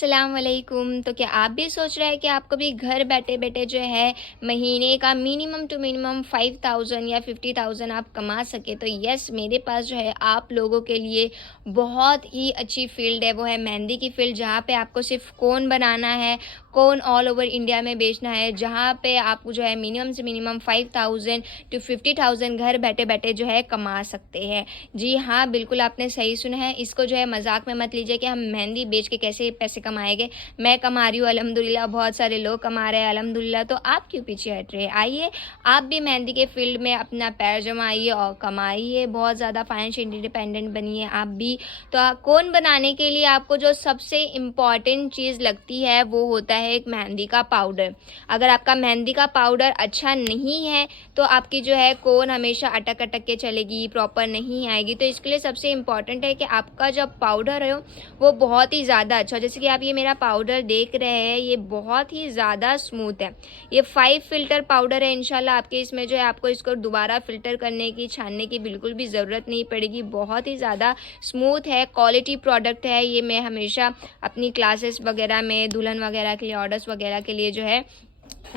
अस्सलाम वालेकुम। तो क्या आप भी सोच रहे हैं कि आपको भी घर बैठे बैठे जो है महीने का मिनिमम टू मिनिमम 5000 या 50,000 आप कमा सके? तो यस, मेरे पास जो है आप लोगों के लिए बहुत ही अच्छी फ़ील्ड है, वो है मेहंदी की फ़ील्ड, जहाँ पे आपको सिर्फ़ कोन बनाना है, कोन ऑल ओवर इंडिया में बेचना है, जहाँ पे आपको जो है मिनिमम से मिनिमम 5000 टू 50,000 घर बैठे बैठे जो है कमा सकते हैं। जी हाँ, बिल्कुल आपने सही सुना है। इसको जो है मज़ाक में मत लीजिए कि हम मेहंदी बेच के कैसे पैसे कमाएँगे। मैं कमा रही हूँ अल्हम्दुलिल्लाह, बहुत सारे लोग कमा रहे हैं अल्हम्दुलिल्लाह, तो आप क्यों पीछे हट रहे हैं? आइए, आप भी मेहंदी के फ़ील्ड में अपना पैर जमाइए और कमाइए, बहुत ज़्यादा फाइनेंशियल इंडिपेंडेंट बनिए आप भी। तो कोन बनाने के लिए आपको जो सबसे इम्पॉर्टेंट चीज़ लगती है, वो होता है एक मेहंदी का पाउडर। अगर आपका मेहंदी का पाउडर अच्छा नहीं है, तो आपकी जो है कोन हमेशा अटक-अटक के चलेगी, प्रॉपर नहीं आएगी। तो इसके लिए सबसे इम्पॉर्टेंट है कि आपका जो पाउडर है वो बहुत ही ज़्यादा अच्छा हो। जैसे कि आप ये मेरा पाउडर देख रहे हैं, ये बहुत ही ज़्यादा स्मूथ है। ये 5 फ़िल्टर पाउडर है इंशाल्लाह। आपके इसमें जो है आपको इसको दोबारा फ़िल्टर करने की, छानने की बिल्कुल भी ज़रूरत नहीं पड़ेगी। बहुत ही ज़्यादा स्मूथ है, क्वालिटी प्रोडक्ट है। ये मैं हमेशा अपनी क्लासेस वगैरह में, दुल्हन वगैरह के लिए, ऑर्डर्स वगैरह के लिए जो है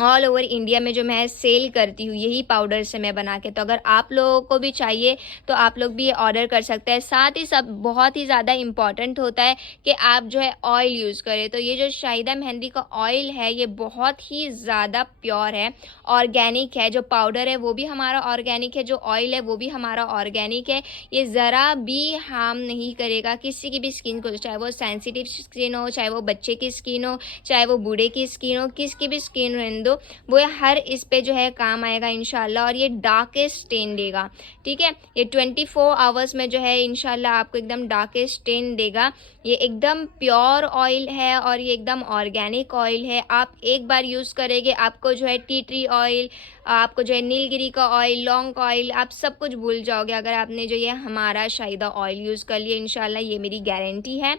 ऑल ओवर इंडिया में जो मैं सेल करती हूँ, यही पाउडर से मैं बना के। तो अगर आप लोगों को भी चाहिए तो आप लोग भी ऑर्डर कर सकते हैं। साथ ही सब बहुत ही ज़्यादा इम्पॉर्टेंट होता है कि आप जो है ऑयल यूज़ करें। तो ये जो शाहिदा मेहंदी का ऑयल है, ये बहुत ही ज़्यादा प्योर है, ऑर्गेनिक है। जो पाउडर है वो भी हमारा ऑर्गेनिक है, जो ऑयल है वो भी हमारा ऑर्गेनिक है। ये ज़रा भी हार्म नहीं करेगा किसी की भी स्किन को, चाहे वो सेंसिटिव स्किन हो, चाहे वो बच्चे की स्किन हो, चाहे वो बूढ़े की स्किन हो, किसकी भी स्किन रहने दो, वो हर इस पे जो है काम आएगा इंशाल्लाह। और ये डार्केस्ट स्टेन देगा, ठीक है। ये 24 आवर्स में जो है इंशाल्लाह आपको एकदम डार्केस्ट स्टेन देगा। ये एकदम प्योर ऑयल है और ये एकदम ऑर्गेनिक ऑयल है। आप एक बार यूज़ करेंगे, आपको जो है टी ट्री ऑयल, आपको जो है नीलगिरी का ऑयल, लौंग ऑयल, आप सब कुछ भूल जाओगे अगर आपने जो ये हमारा शाहिदा ऑयल यूज़ कर लिया इंशाल्लाह। ये मेरी गारंटी है।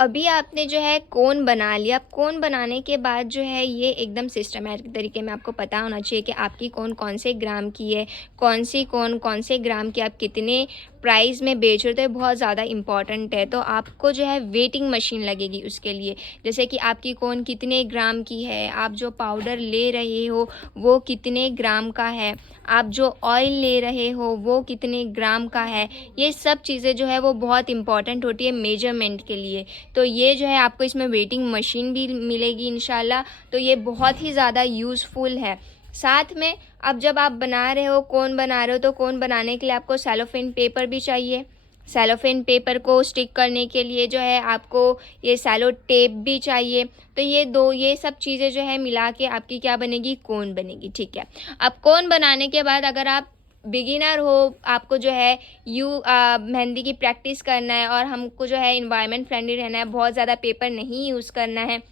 अभी आपने जो है कोन बना लिया। कोन बनाने के बाद जो है ये एकदम सिस्टमैटिक तरीके में आपको पता होना चाहिए कि आपकी कोन कौन से ग्राम की है, कौन सी कोन कौन से ग्राम की, आप कितने प्राइस में बेच रहे हो। तो ये बहुत ज़्यादा इम्पॉर्टेंट है। तो आपको जो है वेटिंग मशीन लगेगी उसके लिए, जैसे कि आपकी कोन कितने ग्राम की है, आप जो पाउडर ले रहे हो वो कितने ग्राम का है, आप जो ऑयल ले रहे हो वो कितने ग्राम का है। ये सब चीज़ें जो है वो बहुत इंपॉर्टेंट होती है मेजरमेंट के लिए। तो ये जो है आपको इसमें वेटिंग मशीन भी मिलेगी इंशाल्लाह। तो ये बहुत ही ज़्यादा यूज़फुल है। साथ में अब जब आप बना रहे हो, कोन बना रहे हो, तो कोन बनाने के लिए आपको सेलोफेन पेपर भी चाहिए। सेलोफेन पेपर को स्टिक करने के लिए जो है आपको ये सेलो टेप भी चाहिए। तो ये सब चीज़ें जो है मिला के आपकी क्या बनेगी, कोन बनेगी, ठीक है। अब कोन बनाने के बाद अगर आप बिगिनर हो, आपको जो है मेहंदी की प्रैक्टिस करना है और हमको जो है एनवायरनमेंट फ्रेंडली रहना है, बहुत ज़्यादा पेपर नहीं यूज़ करना है,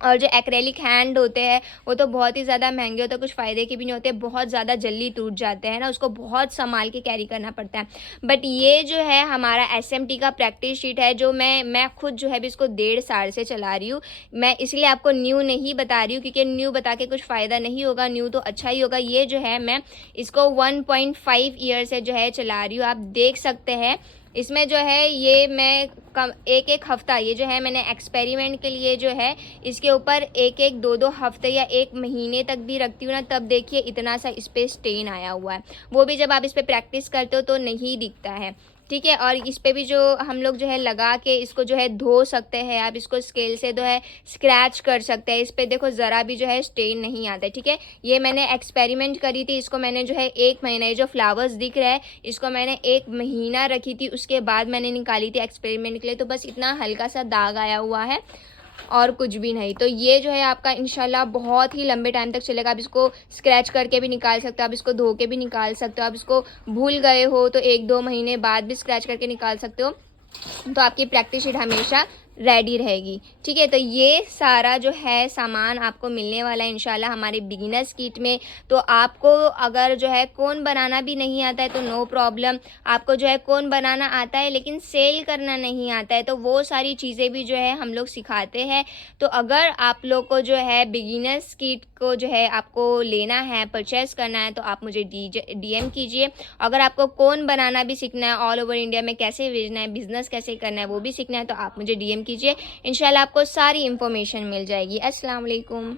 और जो एक्रेलिक हैंड होते हैं वो तो बहुत ही ज़्यादा महंगे होते हैं, कुछ फ़ायदे के भी नहीं होते, बहुत ज़्यादा जल्दी टूट जाते हैं ना, उसको बहुत संभाल के कैरी करना पड़ता है। बट ये जो है हमारा एसएमटी का प्रैक्टिस शीट है, जो मैं खुद जो है भी इसको 1.5 साल से चला रही हूँ। मैं इसलिए आपको न्यू नहीं बता रही हूँ, क्योंकि न्यू बता के कुछ फ़ायदा नहीं होगा, न्यू तो अच्छा ही होगा। ये जो है मैं इसको 1.5 ईयर से जो है चला रही हूँ, आप देख सकते हैं। इसमें जो है ये मैं एक हफ़्ता, ये जो है मैंने एक्सपेरिमेंट के लिए जो है इसके ऊपर एक 2 हफ्ते या 1 महीने तक भी रखती हूँ ना, तब देखिए इतना सा इस पर स्टेन आया हुआ है। वो भी जब आप इस पर प्रैक्टिस करते हो तो नहीं दिखता है, ठीक है। और इस पे भी जो हम लोग जो है लगा के इसको जो है धो सकते हैं, आप इसको स्केल से जो है स्क्रैच कर सकते हैं। इस पे देखो ज़रा भी जो है स्टेन नहीं आता है, ठीक है। ये मैंने एक्सपेरिमेंट करी थी, इसको मैंने जो है 1 महीना, ये जो फ्लावर्स दिख रहा है इसको मैंने 1 महीना रखी थी, उसके बाद मैंने निकाली थी एक्सपेरिमेंट के लिए। तो बस इतना हल्का सा दाग आया हुआ है और कुछ भी नहीं। तो ये जो है आपका इंशाल्लाह बहुत ही लंबे टाइम तक चलेगा। आप इसको स्क्रैच करके भी निकाल सकते हो, आप इसको धो के भी निकाल सकते हो, आप इसको भूल गए हो तो 1-2 महीने बाद भी स्क्रैच करके निकाल सकते हो। तो आपकी प्रैक्टिस शीट हमेशा रेडी रहेगी, ठीक है। तो ये सारा जो है सामान आपको मिलने वाला है इंशाल्लाह हमारे बिगिनर्स किट में। तो आपको अगर जो है कोन बनाना भी नहीं आता है तो नो प्रॉब्लम, आपको जो है कोन बनाना आता है लेकिन सेल करना नहीं आता है, तो वो सारी चीज़ें भी जो है हम लोग सिखाते हैं। तो अगर आप लोग को जो है बिगिनर्स किट को जो है आपको लेना है, परचेज़ करना है, तो आप मुझे DM कीजिए। अगर आपको कोन बनाना भी सीखना है, ऑल ओवर इंडिया में कैसे भेजना है, बिज़नेस कैसे करना है वो भी सीखना है, तो आप मुझे DM कीजिए, इंशाल्लाह आपको सारी इन्फॉर्मेशन मिल जाएगी। अस्सलाम वालेकुम।